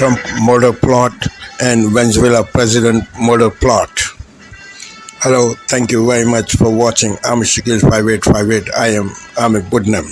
Trump murder plot and Venezuela president murder plot. Hello, thank you very much for watching. I'm Shakil 5858. I am Amit Budnam.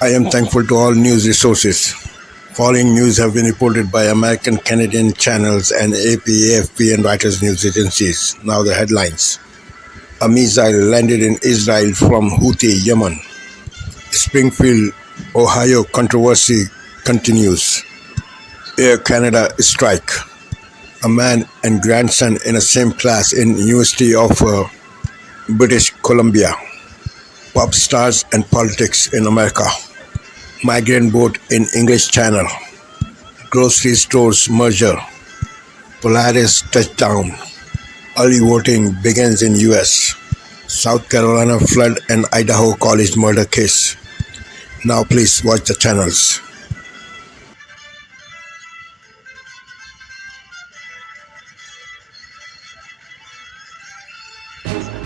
I am thankful to all news resources. Following news have been reported by American Canadian channels and AP, AFP and Reuters news agencies. Now the headlines. A missile landed in Israel from Houthi, Yemen. Springfield, Ohio controversy continues. Air Canada strike. A man and grandson in the same class in University of British Columbia. Pop stars and politics in America. Migrant boat in English Channel. Grocery stores merger. Polaris touchdown. Early voting begins in US. South Carolina flood and Idaho college murder case. Now please watch the channels.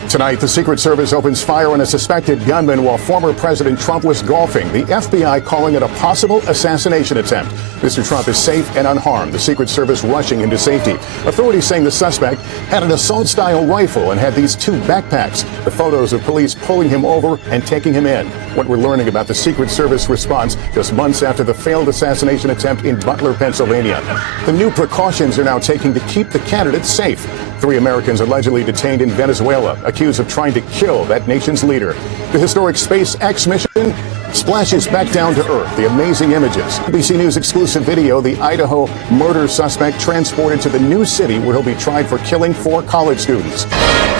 Tonight, the Secret Service opens fire on a suspected gunman while former President Trump was golfing. The FBI calling it a possible assassination attempt. Mr. Trump is safe and unharmed. The Secret Service rushing him to safety. Authorities saying the suspect had an assault-style rifle and had these two backpacks. The photos of police pulling him over and taking him in. What we're learning about the Secret Service response just months after the failed assassination attempt in Butler, Pennsylvania. The new precautions are now taking to keep the candidate safe. 3 Americans allegedly detained in Venezuela, accused of trying to kill that nation's leader. The historic SpaceX mission splashes back down to Earth. The amazing images. NBC News exclusive video, the Idaho murder suspect transported to the new city where he'll be tried for killing 4 college students.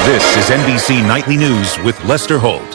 This is NBC Nightly News with Lester Holt.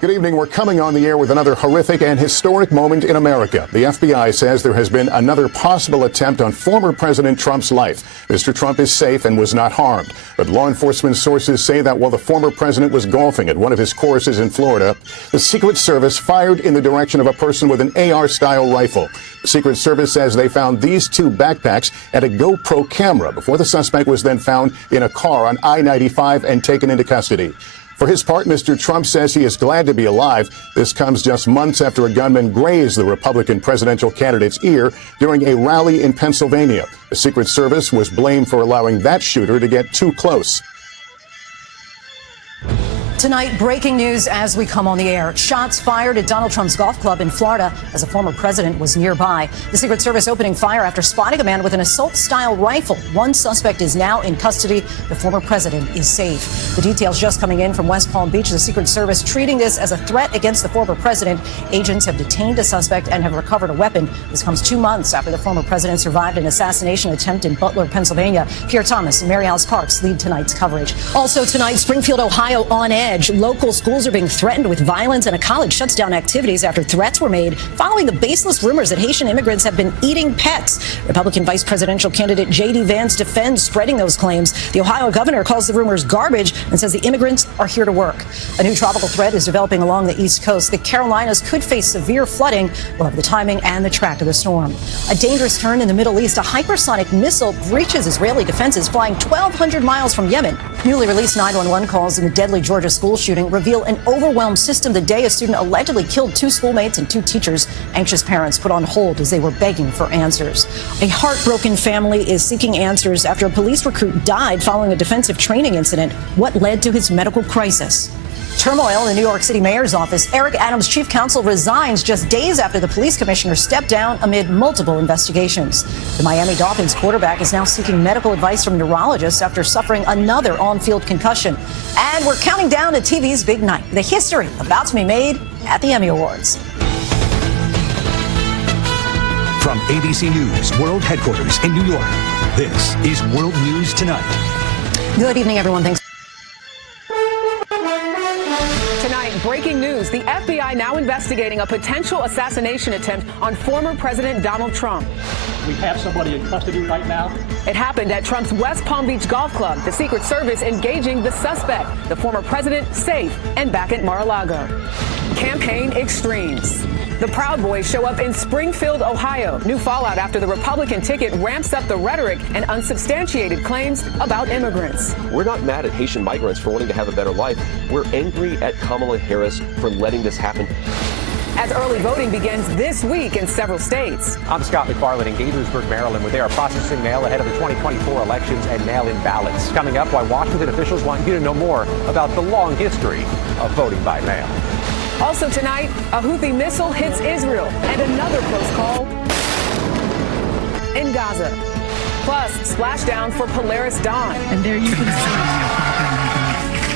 Good evening. We're coming on the air with another horrific and historic moment in America. The FBI says there has been another possible attempt on former President Trump's life. Mr. Trump is safe and was not harmed. But law enforcement sources say that while the former president was golfing at one of his courses in Florida, the Secret Service fired in the direction of a person with an AR-style rifle. The Secret Service says they found these 2 backpacks and a GoPro camera before the suspect was then found in a car on I-95 and taken into custody. For his part, Mr. Trump says he is glad to be alive. This comes just months after a gunman grazed the Republican presidential candidate's ear during a rally in Pennsylvania. The Secret Service was blamed for allowing that shooter to get too close. Tonight, breaking news as we come on the air. Shots fired at Donald Trump's golf club in Florida as a former president was nearby. The Secret Service opening fire after spotting a man with an assault-style rifle. One suspect is now in custody. The former president is safe. The details just coming in from West Palm Beach. The Secret Service treating this as a threat against the former president. Agents have detained a suspect and have recovered a weapon. This comes 2 months after the former president survived an assassination attempt in Butler, Pennsylvania. Pierre Thomas and Mary Alice Parks lead tonight's coverage. Also tonight, Springfield, Ohio on edge. Local schools are being threatened with violence, and a college shuts down activities after threats were made following the baseless rumors that Haitian immigrants have been eating pets. Republican vice presidential candidate J.D. Vance defends spreading those claims. The Ohio governor calls the rumors garbage and says the immigrants are here to work. A new tropical threat is developing along the East Coast. The Carolinas could face severe flooding. We'll have the timing and the track of the storm. A dangerous turn in the Middle East. A hypersonic missile breaches Israeli defenses flying 1,200 miles from Yemen. Newly released 911 calls in the deadly Georgia school shooting reveal an overwhelmed system the day a student allegedly killed 2 schoolmates and 2 teachers. Anxious parents put on hold as they were begging for answers. A heartbroken family is seeking answers after a police recruit died following a defensive training incident. What led to his medical crisis? Turmoil in the New York City mayor's office. Eric Adams' chief counsel resigns just days after the police commissioner stepped down amid multiple investigations. The Miami Dolphins quarterback is now seeking medical advice from neurologists after suffering another on-field concussion. And we're counting down to TV's big night. The history about to be made at the Emmy Awards. From ABC News World Headquarters in New York, this is World News Tonight. Good evening, everyone. Thanks. Breaking news. The FBI now investigating a potential assassination attempt on former President Donald Trump. We have somebody in custody right now. It happened at Trump's West Palm Beach golf club. The Secret Service engaging the suspect. The former president safe and back at Mar-a-Lago. Campaign extremes. The Proud Boys show up in Springfield, Ohio. New fallout after the Republican ticket ramps up the rhetoric and unsubstantiated claims about immigrants. We're not mad at Haitian migrants for wanting to have a better life. We're angry at Kamala Harris for letting this happen. as early voting begins this week in several states. I'm Scott McFarland in Gaithersburg, Maryland, where they are processing mail ahead of the 2024 elections and mail-in ballots. Coming up, why Washington officials want you to know more about the long history of voting by mail. Also tonight, a Houthi missile hits Israel and another close call in Gaza. Plus, splashdown for Polaris Dawn. And there you can see.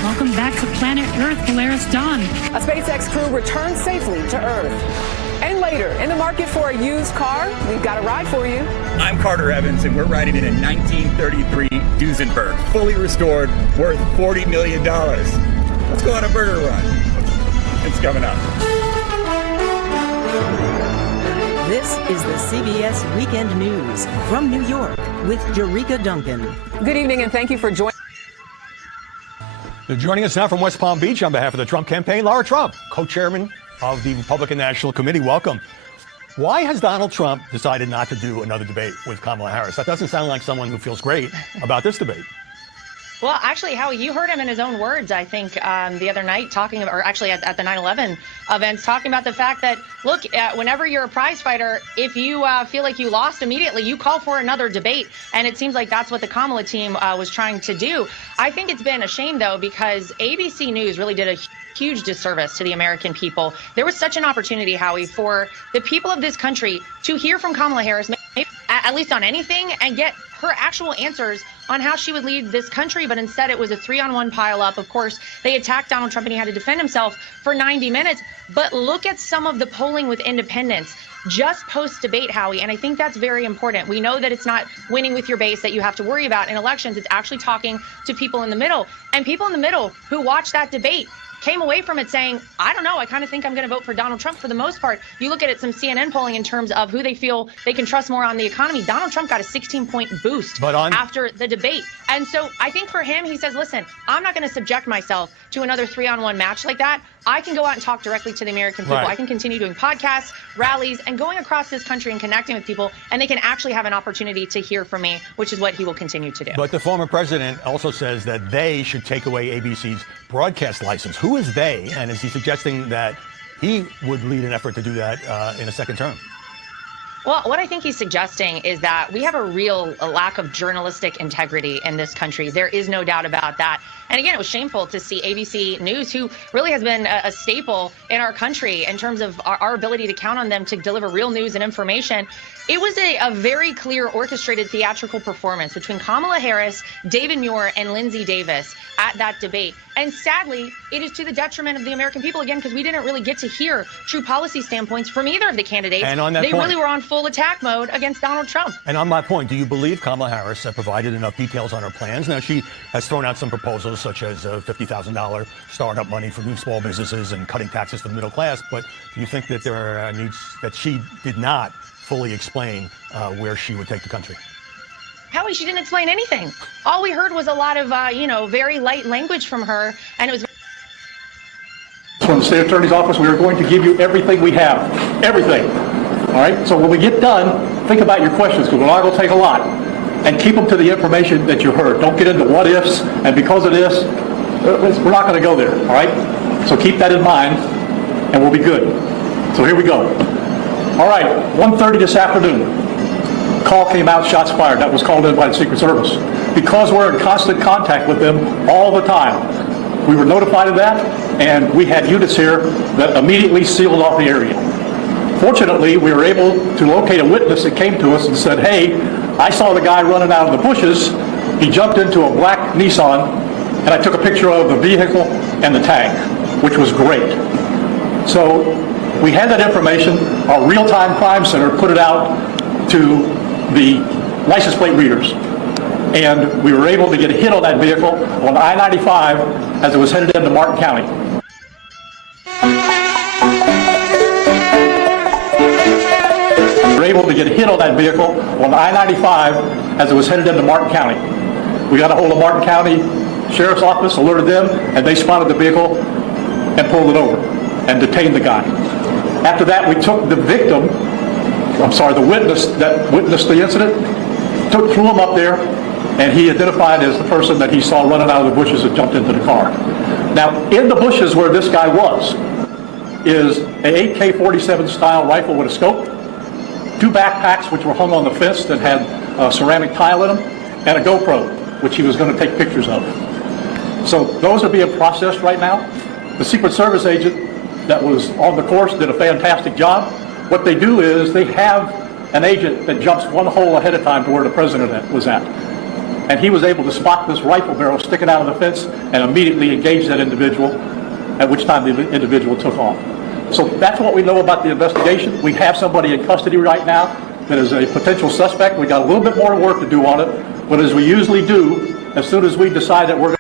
Welcome back to planet Earth, Polaris Dawn. A SpaceX crew returns safely to Earth. And later, in the market for a used car, we've got a ride for you. I'm Carter Evans, and we're riding in a 1933 Duesenberg, fully restored, worth $40 million. Let's go on a burger run. It's coming up. This is the CBS Weekend News from New York with Jerika Duncan. Good evening, and thank you for joining. Joining us now from West Palm Beach on behalf of the Trump campaign, Lara Trump, co-chairman of the Republican National Committee. Welcome. Why has Donald Trump decided not to do another debate with Kamala Harris? That doesn't sound like someone who feels great about this debate. Well, actually, Howie, you heard him in his own words, I think, the other night talking, or actually at the 9/11 events, talking about the fact that, look, whenever you're a prize fighter, if you feel like you lost immediately, you call for another debate. And it seems like that's what the Kamala team was trying to do. I think it's been a shame, though, because ABC News really did a huge disservice to the American people. There was such an opportunity, Howie, for the people of this country to hear from Kamala Harris, maybe, at least on anything, and get her actual answers on how she would lead this country. But instead, it was a 3-on-1 pileup. Of course, they attacked Donald Trump and he had to defend himself for 90 minutes. But look at some of the polling with independents just post-debate, Howie, and I think that's very important. We know that it's not winning with your base that you have to worry about in elections. It's actually talking to people in the middle. And people in the middle who watched that debate came away from it saying, I don't know, I kind of think I'm going to vote for Donald Trump for the most part. You look at it, some CNN polling in terms of who they feel they can trust more on the economy. Donald Trump got a 16-point boost after the debate. And so I think for him, he says, listen, I'm not going to subject myself to another 3-on-1 match like that. I can go out and talk directly to the American people. Right. I can continue doing podcasts, rallies, and going across this country and connecting with people, and they can actually have an opportunity to hear from me, which is what he will continue to do. But the former president also says that they should take away ABC's broadcast license. Who is they? And is he suggesting that he would lead an effort to do that in a second term? Well, what I think he's suggesting is that we have a real lack of journalistic integrity in this country. There is no doubt about that. And again, it was shameful to see ABC News, who really has been a staple in our country in terms of our ability to count on them to deliver real news and information. It was a very clear orchestrated theatrical performance between Kamala Harris, David Muir, and Lindsey Davis at that debate. And sadly, it is to the detriment of the American people, again, because we didn't really get to hear true policy standpoints from either of the candidates. And on that they really were on full attack mode against Donald Trump. And on my point, do you believe Kamala Harris provided enough details on her plans? Now, she has thrown out some proposals, such as $50,000 startup money for new small businesses and cutting taxes for the middle class. But do you think that there are needs that she did not fully explain where she would take the country? Howie, she didn't explain anything. All we heard was a lot of, very light language from her, and it was. From the state attorney's office, we are going to give you everything we have. Everything. All right? So when we get done, think about your questions, because we're not going to take a lot. And keep them to the information that you heard. Don't get into what ifs, and because of this, we're not going to go there. All right? So keep that in mind, and we'll be good. So here we go. All right, 1:30 this afternoon. Call came out, shots fired. That was called in by the Secret Service. Because we're in constant contact with them all the time, we were notified of that, and we had units here that immediately sealed off the area. Fortunately, we were able to locate a witness that came to us and said, hey, I saw the guy running out of the bushes. He jumped into a black Nissan, and I took a picture of the vehicle and the tag, which was great. So we had that information. Our real-time crime center put it out to the license plate readers. And we were able to get a hit on that vehicle on I-95 as it was headed into Martin County. We were able to get a hit on that vehicle on I-95 as it was headed into Martin County. We got a hold of Martin County Sheriff's Office, alerted them, and they spotted the vehicle and pulled it over and detained the guy. After that, we took the victim, the witness that witnessed the incident, threw him up there, and he identified as the person that he saw running out of the bushes and jumped into the car. Now, in the bushes where this guy was, is a AK-47 style rifle with a scope, 2 backpacks which were hung on the fence that had ceramic tile in them, and a GoPro, which he was going to take pictures of. So those are being processed right now. The Secret Service agent that was on the course did a fantastic job. What they do is they have an agent that jumps one hole ahead of time to where the president was at. And he was able to spot this rifle barrel sticking out of the fence and immediately engage that individual, at which time the individual took off. So that's what we know about the investigation. We have somebody in custody right now that is a potential suspect. We got a little bit more work to do on it, but as we usually do, as soon as we decide that we're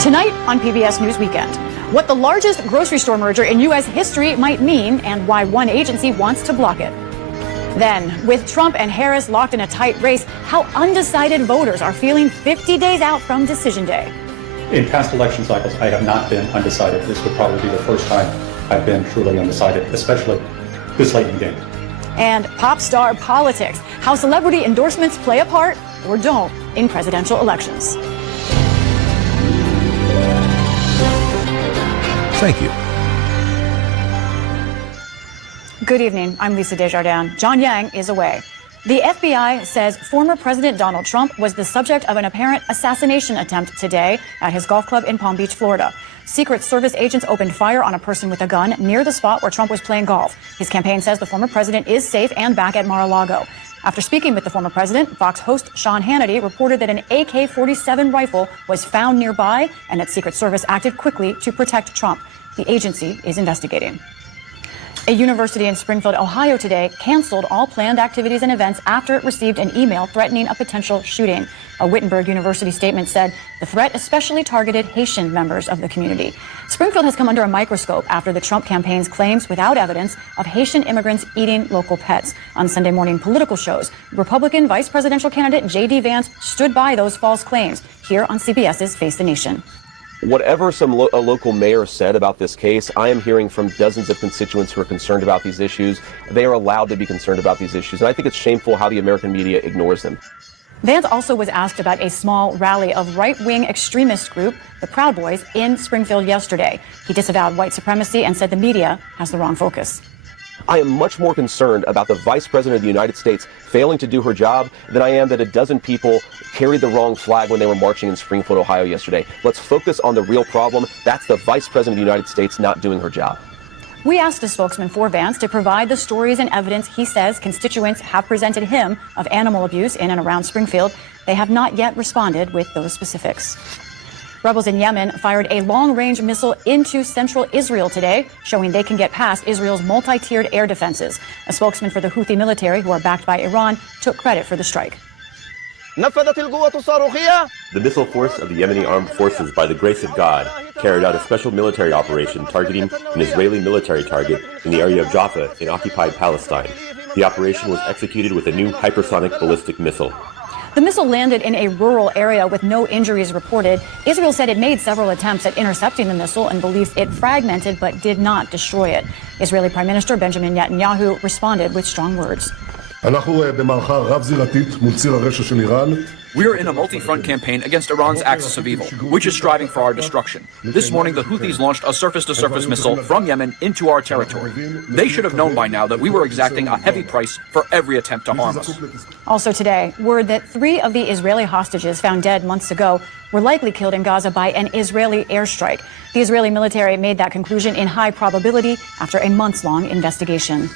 Tonight on PBS News Weekend, what the largest grocery store merger in U.S. history might mean and why one agency wants to block it. Then, with Trump and Harris locked in a tight race, how undecided voters are feeling 50 days out from Decision Day. In past election cycles, I have not been undecided. This would probably be the first time I've been truly undecided, especially this late in the game. And pop star politics, how celebrity endorsements play a part or don't in presidential elections. Thank you. Good evening. I'm Lisa Desjardins. John Yang is away. The FBI says former President Donald Trump was the subject of an apparent assassination attempt today at his golf club in Palm Beach, Florida. Secret Service agents opened fire on a person with a gun near the spot where Trump was playing golf. His campaign says the former president is safe and back at Mar-a-Lago. After speaking with the former president, Fox host Sean Hannity reported that an AK-47 rifle was found nearby and that Secret Service acted quickly to protect Trump. The agency is investigating. A university in Springfield, Ohio today canceled all planned activities and events after it received an email threatening a potential shooting. A Wittenberg University statement said the threat especially targeted Haitian members of the community. Springfield has come under a microscope after the Trump campaign's claims without evidence of Haitian immigrants eating local pets. On Sunday morning political shows, Republican vice presidential candidate J.D. Vance stood by those false claims here on CBS's Face the Nation. Whatever a local mayor said about this case, I am hearing from dozens of constituents who are concerned about these issues. They are allowed to be concerned about these issues, and I think it's shameful how the American media ignores them. Vance also was asked about a small rally of right-wing extremist group, the Proud Boys, in Springfield yesterday. He disavowed white supremacy and said the media has the wrong focus. I am much more concerned about the Vice President of the United States failing to do her job than I am that a dozen people carried the wrong flag when they were marching in Springfield, Ohio yesterday. Let's focus on the real problem. That's the Vice President of the United States not doing her job. We asked a spokesman for Vance to provide the stories and evidence he says constituents have presented him of animal abuse in and around Springfield. They have not yet responded with those specifics. Rebels in Yemen fired a long-range missile into central Israel today, showing they can get past Israel's multi-tiered air defenses. A spokesman for the Houthi military, who are backed by Iran, took credit for the strike. The missile force of the Yemeni armed forces, by the grace of God, carried out a special military operation targeting an Israeli military target in the area of Jaffa in occupied Palestine. The operation was executed with a new hypersonic ballistic missile. The missile landed in a rural area with no injuries reported. Israel said it made several attempts at intercepting the missile and believes it fragmented but did not destroy it. Israeli Prime Minister Benjamin Netanyahu responded with strong words. We are in a multi-front campaign against Iran's axis of evil, which is striving for our destruction. This morning, the Houthis launched a surface-to-surface missile from Yemen into our territory. They should have known by now that we were exacting a heavy price for every attempt to harm us. Also today, word that 3 of the Israeli hostages found dead months ago were likely killed in Gaza by an Israeli airstrike. The Israeli military made that conclusion in high probability after a months-long investigation.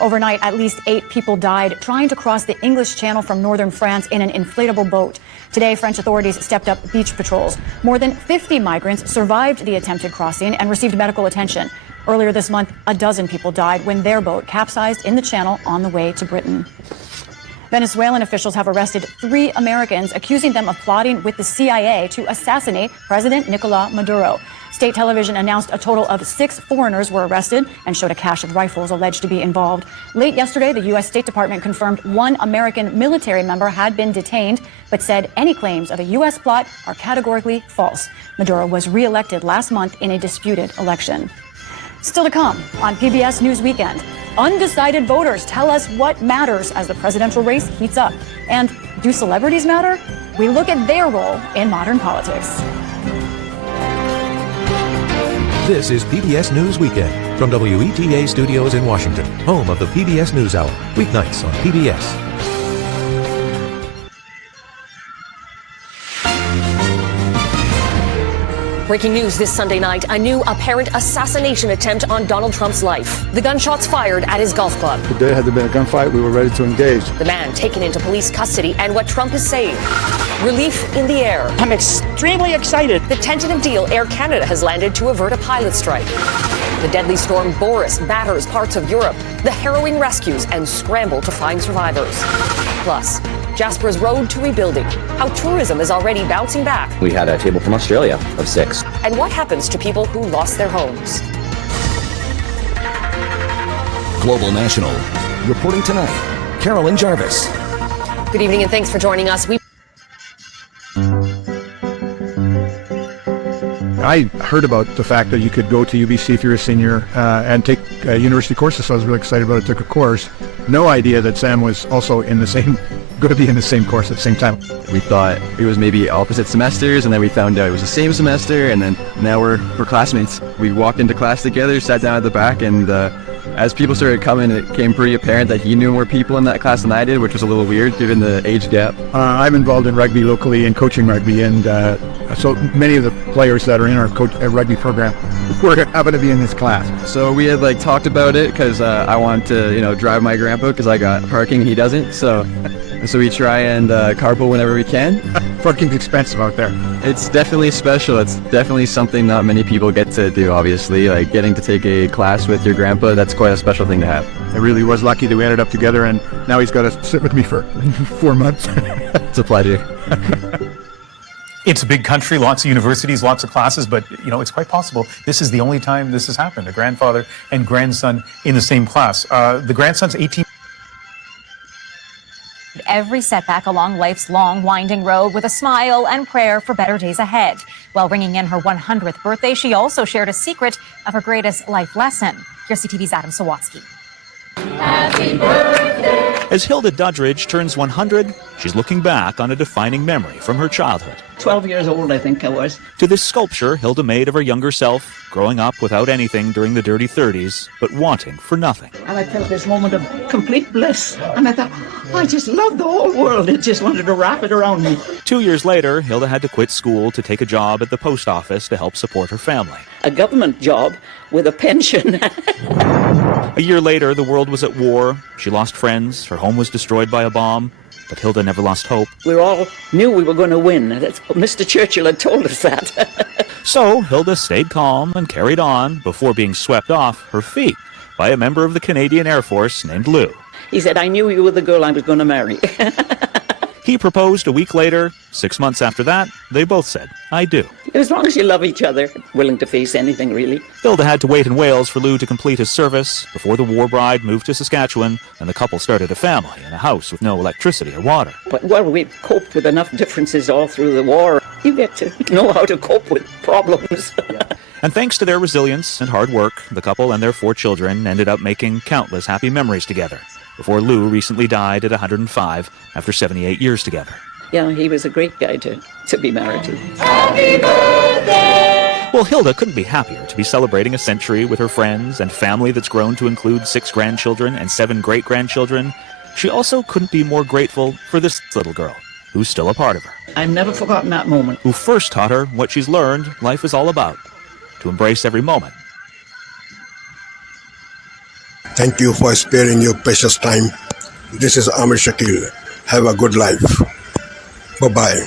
Overnight, at least 8 people died trying to cross the English Channel from northern France in an inflatable boat. Today, French authorities stepped up beach patrols. More than 50 migrants survived the attempted crossing and received medical attention. Earlier this month, a dozen people died when their boat capsized in the channel on the way to Britain. Venezuelan officials have arrested 3 Americans, accusing them of plotting with the CIA to assassinate President Nicolás Maduro. State television announced a total of 6 foreigners were arrested and showed a cache of rifles alleged to be involved. Late yesterday, the U.S. State Department confirmed 1 American military member had been detained, but said any claims of a U.S. plot are categorically false. Maduro was re-elected last month in a disputed election. Still to come on PBS News Weekend, undecided voters tell us what matters as the presidential race heats up. And do celebrities matter? We look at their role in modern politics. This is PBS News Weekend from WETA Studios in Washington, home of the PBS NewsHour, weeknights on PBS. Breaking news this Sunday night, a new apparent assassination attempt on Donald Trump's life. The gunshots fired at his golf club. Today, had there been a gunfight, we were ready to engage. The man taken into police custody and what Trump is saying. Relief in the air. I'm extremely excited. The tentative deal Air Canada has landed to avert a pilot strike. The deadly storm Boris batters parts of Europe. The harrowing rescues and scramble to find survivors. Plus, Jasper's road to rebuilding. How tourism is already bouncing back. We had a table from Australia of 6. And what happens to people who lost their homes. Global National. Reporting tonight, Carolyn Jarvis. Good evening and thanks for joining us. I heard about the fact that you could go to UBC if you're a senior and take university courses, so I was really excited about it. Took a course. No idea that Sam was also going to be in the same course at the same time. We thought it was maybe opposite semesters, and then we found out it was the same semester, and then now we're classmates. We walked into class together, sat down at the back, and as people started coming, it became pretty apparent that he knew more people in that class than I did, which was a little weird given the age gap. I'm involved in rugby locally and coaching rugby, and so many of the players that are in our rugby program happen to be in this class. So we had talked about it because I want to drive my grandpa because I got parking and he doesn't. So we try and carpool whenever we can. Parking's expensive out there. It's definitely special. It's definitely something not many people get to do, obviously. Like getting to take a class with your grandpa, that's quite a special thing to have. I really was lucky that we ended up together, and now he's got to sit with me for 4 months. It's a pleasure. It's a big country, lots of universities, lots of classes, but it's quite possible this is the only time this has happened, a grandfather and grandson in the same class. The grandson's 18. Every setback along life's long, winding road with a smile and prayer for better days ahead. While ringing in her 100th birthday, she also shared a secret of her greatest life lesson. Here's CTV's Adam Sawatsky. Happy birthday! As Hilda Doddridge turns 100, she's looking back on a defining memory from her childhood. 12 years old, I think I was. To this sculpture Hilda made of her younger self, growing up without anything during the dirty 30s, but wanting for nothing. And I felt this moment of complete bliss. And I thought, I just love the whole world. It just wanted to wrap it around me. 2 years later, Hilda had to quit school to take a job at the post office to help support her family. A government job with a pension. A year later, the world was at war. She lost friends. Her home was destroyed by a bomb. But Hilda never lost hope. We all knew we were going to win. Mr. Churchill had told us that. So Hilda stayed calm and carried on before being swept off her feet by a member of the Canadian Air Force named Lou. He said, I knew you were the girl I was going to marry. He proposed a week later. 6 months after that, they both said, I do. As long as you love each other, willing to face anything, really. Hilda had to wait in Wales for Lou to complete his service before the war bride moved to Saskatchewan and the couple started a family in a house with no electricity or water. But, well, we coped with enough differences all through the war. You get to know how to cope with problems. And thanks to their resilience and hard work, the couple and their 4 children ended up making countless happy memories together, before Lou recently died at 105 after 78 years together. Yeah, he was a great guy to be married to. Happy birthday! Well, Hilda couldn't be happier to be celebrating a century with her friends and family that's grown to include 6 grandchildren and 7 great-grandchildren. She also couldn't be more grateful for this little girl, who's still a part of her. I've never forgotten that moment. Who first taught her what she's learned life is all about, to embrace every moment. Thank you for sparing your precious time. This is Amir Shakil. Have a good life. Bye-bye.